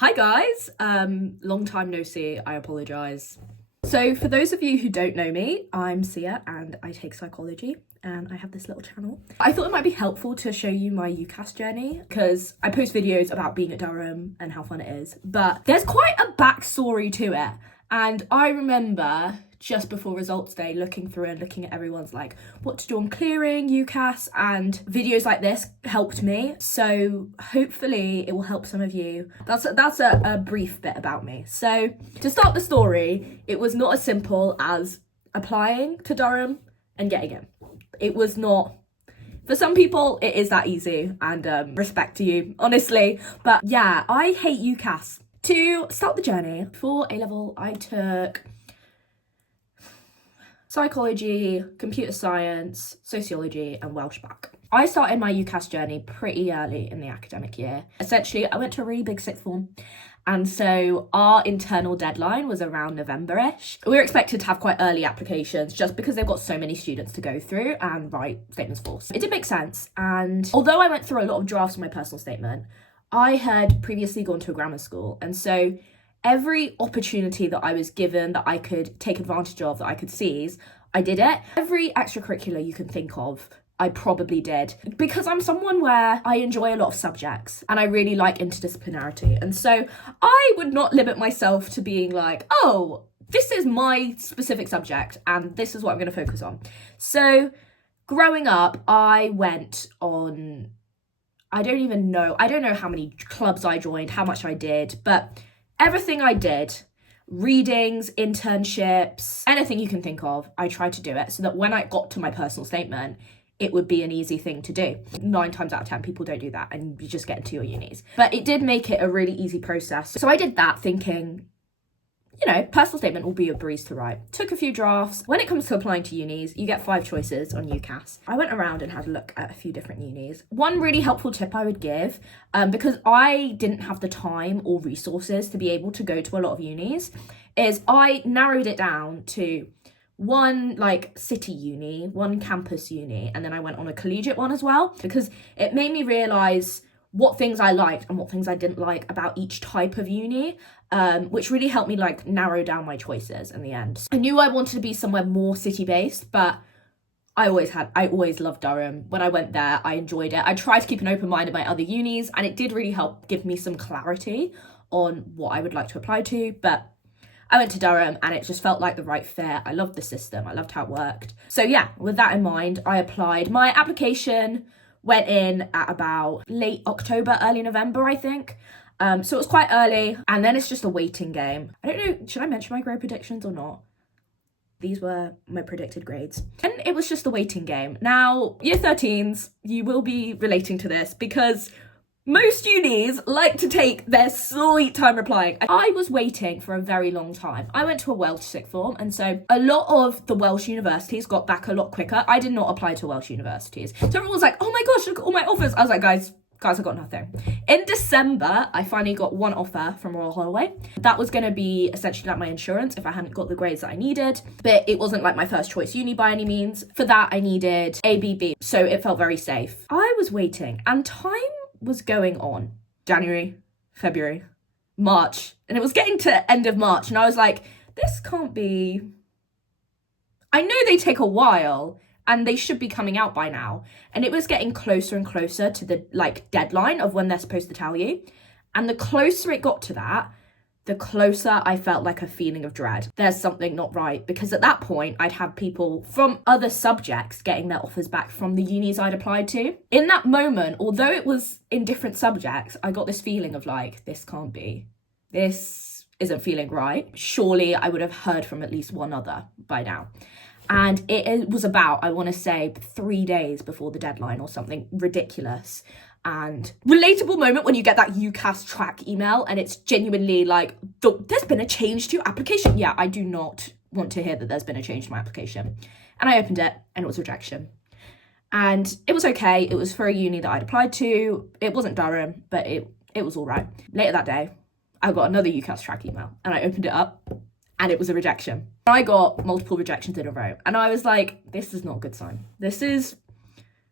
Hi guys, long time no see, I apologise. So for those of you who don't know me, I'm Sia and I take psychology and I have this little channel. I thought it might be helpful to show you my UCAS journey because I post videos about being at Durham and how fun it is, but there's quite a backstory to it. And I remember just before results day looking through and looking at everyone's like what to do on clearing UCAS, and videos like this helped me, so hopefully it will help some of you. That's a brief bit about me. So to start the story, it was not as simple as applying to Durham and getting in. It was not. For some people it is that easy, and respect to you, honestly, but yeah, I hate UCAS. To start the journey, for A-level I took psychology, computer science, sociology and Welsh back. I started my UCAS journey pretty early in the academic year. Essentially, I went to a really big sixth form, and so our internal deadline was around November-ish. We were expected to have quite early applications just because they've got so many students to go through and write statements for. So it did make sense, and although I went through a lot of drafts of my personal statement, I had previously gone to a grammar school, and so every opportunity that I was given that I could take advantage of, that I could seize, I did it. Every extracurricular you can think of, I probably did, because I'm someone where I enjoy a lot of subjects and I really like interdisciplinarity. And so I would not limit myself to being like, oh, this is my specific subject and this is what I'm going to focus on. So growing up, I went on, I don't know how many clubs I joined, how much I did, but everything I did, readings, internships, anything you can think of, I tried to do it so that when I got to my personal statement, it would be an easy thing to do. 9 times out of 10 people don't do that and you just get into your unis. But it did make it a really easy process. So I did that thinking, you know, personal statement will be a breeze to write. Took a few drafts. When it comes to applying to unis, you get 5 choices on UCAS. I went around and had a look at a few different unis. One really helpful tip I would give, because I didn't have the time or resources to be able to go to a lot of unis, is I narrowed it down to one like city uni, one campus uni, and then I went on a collegiate one as well, because it made me realise what things I liked and what things I didn't like about each type of uni, which really helped me like narrow down my choices in the end. I knew I wanted to be somewhere more city-based, but I always loved Durham. When I went there, I enjoyed it. I tried to keep an open mind at my other unis, and it did really help give me some clarity on what I would like to apply to, but I went to Durham and it just felt like the right fit. I loved the system. I loved how it worked. So yeah, with that in mind, I applied. My application went in at about late October, early November, I think. So it was quite early, and then it's just a waiting game. I don't know, should I mention my grade predictions or not? These were my predicted grades. And it was just a waiting game. Now, year 13s, you will be relating to this because most unis like to take their sweet time replying. I was waiting for a very long time. I went to a Welsh sixth form, and so a lot of the Welsh universities got back a lot quicker. I did not apply to Welsh universities. So everyone was like, oh my gosh, look at all my offers. I was like, guys, I got nothing. In December, I finally got one offer from Royal Holloway. That was going to be essentially like my insurance if I hadn't got the grades that I needed, but it wasn't like my first choice uni by any means. For that, I needed ABB, so it felt very safe. I was waiting, and time was going on. January, February, March, and it was getting to end of March, and I was like, this can't be. I know they take a while and they should be coming out by now, and it was getting closer and closer to the like deadline of when they're supposed to tell you, and the closer it got to that, the closer I felt like a feeling of dread. There's something not right, because at that point I'd have people from other subjects getting their offers back from the unis I'd applied to. In that moment, although it was in different subjects, I got this feeling of like, this can't be. This isn't feeling right. Surely I would have heard from at least one other by now. And it was about, I want to say, 3 days before the deadline or something ridiculous. And relatable moment when you get that UCAS track email and it's genuinely like, there's been a change to your application. Yeah, I do not want to hear that there's been a change to my application. And I opened it and it was rejection. And it was okay. It was for a uni that I'd applied to. It wasn't Durham, but it was all right. Later that day, I got another UCAS track email and I opened it up and it was a rejection. I got multiple rejections in a row. And I was like, this is not a good sign. This is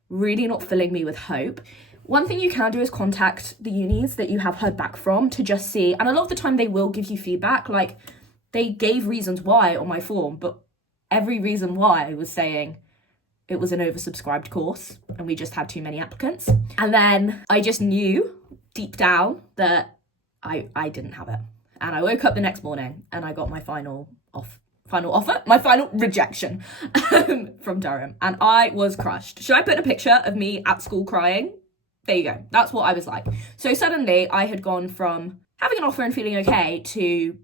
really not filling me with hope. One thing you can do is contact the unis that you have heard back from to just see, and a lot of the time they will give you feedback. Like, they gave reasons why on my form, but every reason why was saying it was an oversubscribed course and we just had too many applicants. And then I just knew deep down that I didn't have it. And I woke up the next morning and I got my final rejection from Durham, and I was crushed. Should I put a picture of me at school crying? There you go. That's what I was like. So suddenly I had gone from having an offer and feeling okay to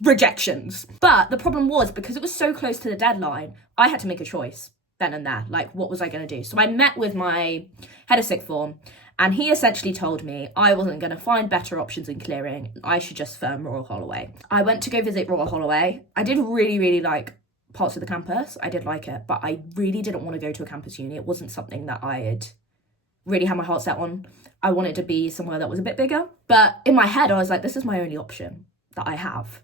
rejections. But the problem was, because it was so close to the deadline, I had to make a choice then and there. Like, what was I going to do? So I met with my head of sixth form, and he essentially told me I wasn't going to find better options in clearing. I should just firm Royal Holloway. I went to go visit Royal Holloway. I did really, really like parts of the campus. I did like it, but I really didn't want to go to a campus uni. It wasn't something that I had really had my heart set on. I wanted to be somewhere that was a bit bigger. But in my head, I was like, this is my only option that I have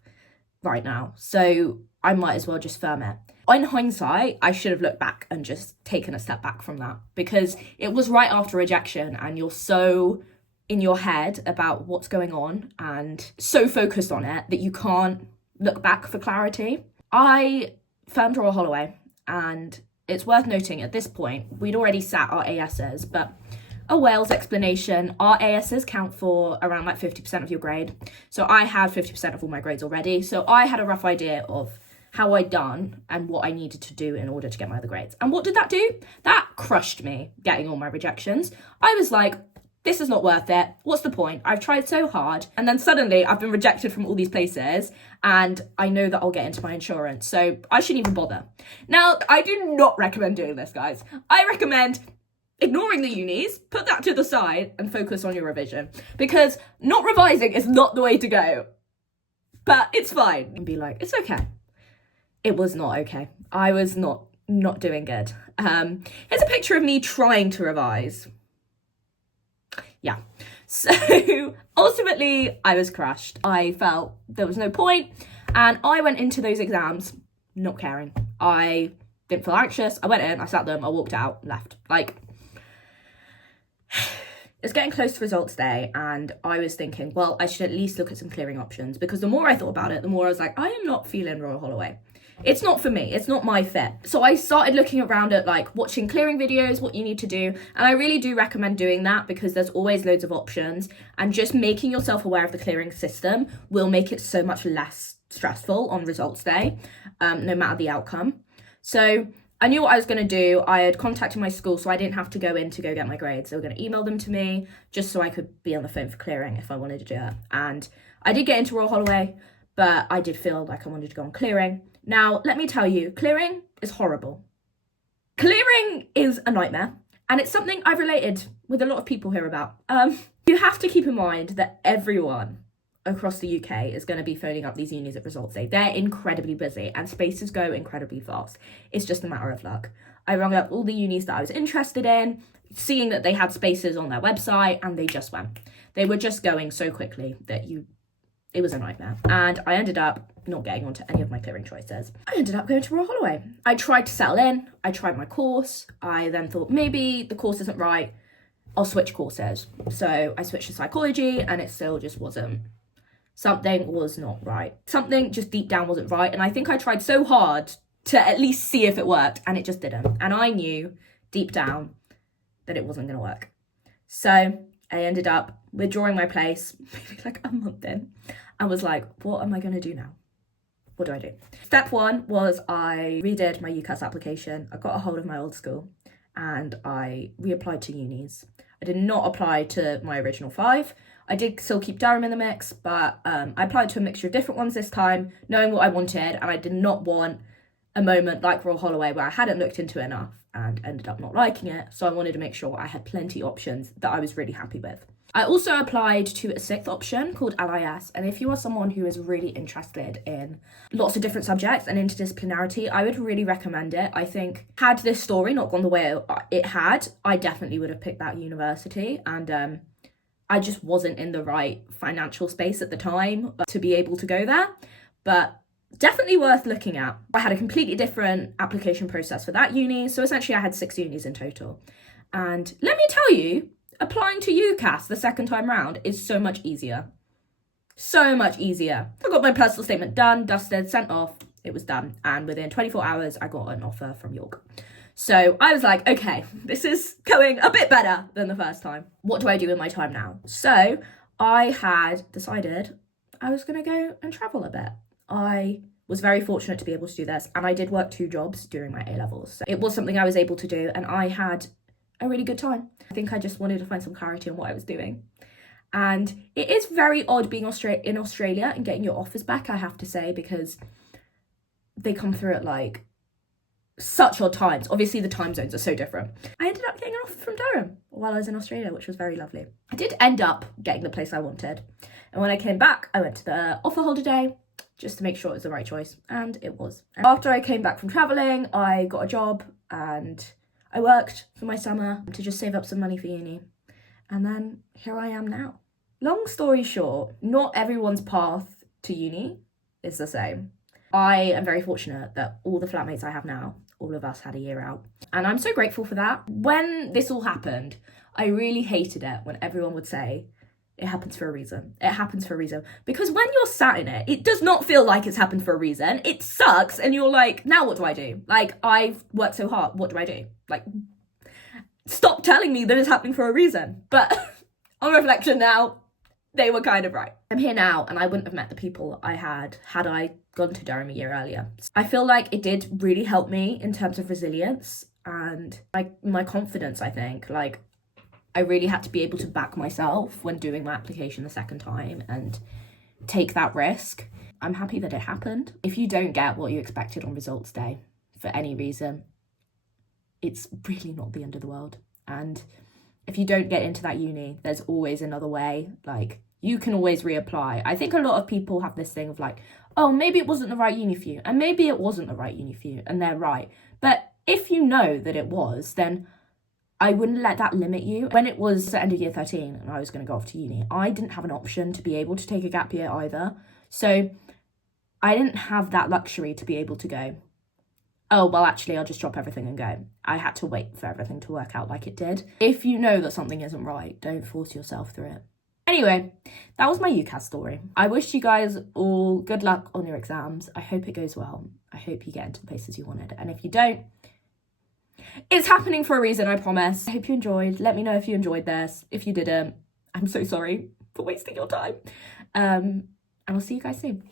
right now. So I might as well just firm it. In hindsight, I should have looked back and just taken a step back from that, because it was right after rejection and you're so in your head about what's going on and so focused on it that you can't look back for clarity. I firmed Royal Holloway, and it's worth noting at this point, we'd already sat our ASs, but a Wales explanation, our ASs count for around like 50% of your grade. So I had 50% of all my grades already. So I had a rough idea of how I'd done and what I needed to do in order to get my other grades. And what did that do? That crushed me, getting all my rejections. I was like, this is not worth it. What's the point? I've tried so hard. And then suddenly I've been rejected from all these places, and I know that I'll get into my insurance. So I shouldn't even bother. Now, I do not recommend doing this, guys. I recommend ignoring the unis, put that to the side and focus on your revision, because not revising is not the way to go. But it's fine. And be like, it's okay. It was not okay. I was not doing good. Here's a picture of me trying to revise. Yeah. So ultimately, I was crushed. I felt there was no point, and I went into those exams not caring. I didn't feel anxious. I went in, I sat them, I walked out, left. Like, it's getting close to results day, and I was thinking, well, I should at least look at some clearing options, because the more I thought about it, the more I was like, I am not feeling Royal Holloway. It's not for me. It's not my fit. So I started looking around at like watching clearing videos, what you need to do. And I really do recommend doing that, because there's always loads of options, and just making yourself aware of the clearing system will make it so much less stressful on results day, no matter the outcome. So I knew what I was going to do. I had contacted my school, so I didn't have to go in to go get my grades. They were going to email them to me just so I could be on the phone for clearing if I wanted to do it. And I did get into Royal Holloway, but I did feel like I wanted to go on clearing. Now, let me tell you, clearing is horrible. Clearing is a nightmare, and it's something I've related with a lot of people here about. You have to keep in mind that everyone across the UK is going to be phoning up these unis at results day. They're incredibly busy, and spaces go incredibly fast. It's just a matter of luck. I rang up all the unis that I was interested in, seeing that they had spaces on their website, and they just went. They were just going so quickly that it was a nightmare. And I ended up not getting onto any of my clearing choices. I ended up going to Royal Holloway. I tried to settle in. I tried my course. I then thought, maybe the course isn't right. I'll switch courses. So I switched to psychology, and it still just wasn't. Something was not right. Something just deep down wasn't right. And I think I tried so hard to at least see if it worked, and it just didn't. And I knew deep down that it wasn't going to work. So I ended up withdrawing my place maybe like a month in. I was like, what am I going to do now? What do I do? Step one was I redid my UCAS application. I got a hold of my old school, and I reapplied to unis. I did not apply to my original 5. I did still keep Durham in the mix, but I applied to a mixture of different ones this time, knowing what I wanted, and I did not want a moment like Royal Holloway where I hadn't looked into it enough and ended up not liking it. So I wanted to make sure I had plenty of options that I was really happy with. I also applied to a 6th option called LIS, and if you are someone who is really interested in lots of different subjects and interdisciplinarity, I would really recommend it. I think had this story not gone the way it had, I definitely would have picked that university, and I just wasn't in the right financial space at the time to be able to go there, but definitely worth looking at. I had a completely different application process for that uni, so essentially I had 6 unis in total. And let me tell you, applying to UCAS the second time round is so much easier. So much easier. I got my personal statement done, dusted, sent off. It was done. And within 24 hours, I got an offer from York. So I was like, okay, this is going a bit better than the first time. What do I do with my time now? So I had decided I was going to go and travel a bit. I was very fortunate to be able to do this, and I did work 2 jobs during my A-levels. So it was something I was able to do, and I had a really good time. I think I just wanted to find some clarity on what I was doing. And it is very odd being in Australia and getting your offers back, I have to say, because they come through at like such odd times. Obviously, the time zones are so different. I ended up getting an offer from Durham while I was in Australia, which was very lovely. I did end up getting the place I wanted. And when I came back, I went to the offer holder day just to make sure it was the right choice. And it was. After I came back from traveling, I got a job and I worked for my summer to just save up some money for uni. And then here I am now. Long story short, not everyone's path to uni is the same. I am very fortunate that all the flatmates I have now, all of us had a year out. And I'm so grateful for that. When this all happened, I really hated it when everyone would say, it happens for a reason. It happens for a reason. Because when you're sat in it, it does not feel like it's happened for a reason. It sucks. And you're like, now what do I do? Like, I've worked so hard. What do I do? Like, stop telling me that it's happening for a reason. But on reflection now, they were kind of right. I'm here now, and I wouldn't have met the people I had I gone to Durham a year earlier. I feel like it did really help me in terms of resilience and like my confidence, I think. Like, I really had to be able to back myself when doing my application the second time and take that risk. I'm happy that it happened. If you don't get what you expected on results day for any reason, it's really not the end of the world. And if you don't get into that uni, there's always another way. Like, you can always reapply. I think a lot of people have this thing of like, oh, maybe it wasn't the right uni for you. And maybe it wasn't the right uni for you. And they're right. But if you know that it was, then I wouldn't let that limit you. When it was the end of year 13 and I was going to go off to uni, I didn't have an option to be able to take a gap year either. So I didn't have that luxury to be able to go, oh, well, actually, I'll just drop everything and go. I had to wait for everything to work out like it did. If you know that something isn't right, don't force yourself through it. Anyway, that was my UCAS story. I wish you guys all good luck on your exams. I hope it goes well. I hope you get into the places you wanted. And if you don't, it's happening for a reason, I promise. I hope you enjoyed. Let me know if you enjoyed this. If you didn't, I'm so sorry for wasting your time. And I'll see you guys soon.